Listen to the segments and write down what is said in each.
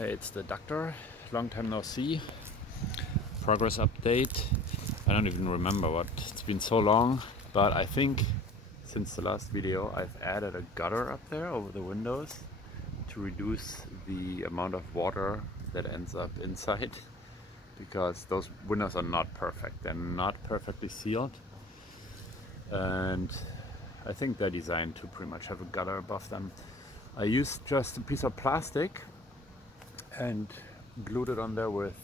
Hey, it's the Duckturr. Long time no see. Progress update. I don't even remember what. It's been so long, but I think since the last video I've added a gutter up there over the windows to reduce the amount of water that ends up inside, because those windows are not perfect. They're not perfectly sealed, and I think they're designed to pretty much have a gutter above them. I used just a piece of plastic and glued it on there with,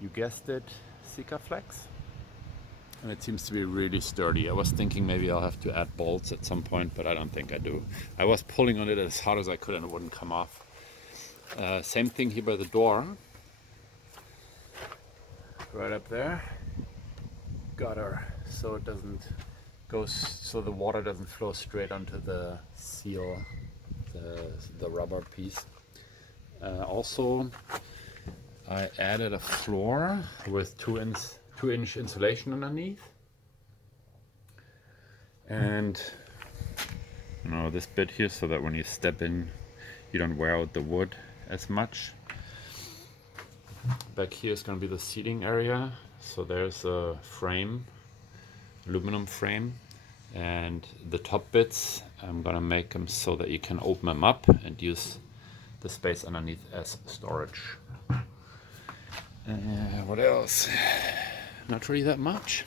you guessed it, Sikaflex, and it seems to be really sturdy. I was thinking maybe I'll have to add bolts at some point, but I don't think I do. I was pulling on it as hard as I could and it wouldn't come off. Same thing here by the door, right up there, gutter, so it doesn't go, so the water doesn't flow straight onto the seal, the rubber piece. Also, I added a floor with 2-inch insulation underneath, and this bit here, so that when you step in you don't wear out the wood as much. Back here is going to be the seating area, so there's a frame, aluminum frame, and the top bits I'm going to make them so that you can open them up and use the space underneath as storage. What else? Not really that much.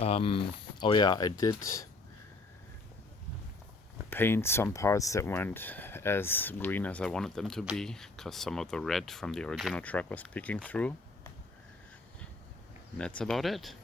Oh yeah, I did paint some parts that weren't as green as I wanted them to be, because some of the red from the original truck was peeking through. And that's about it.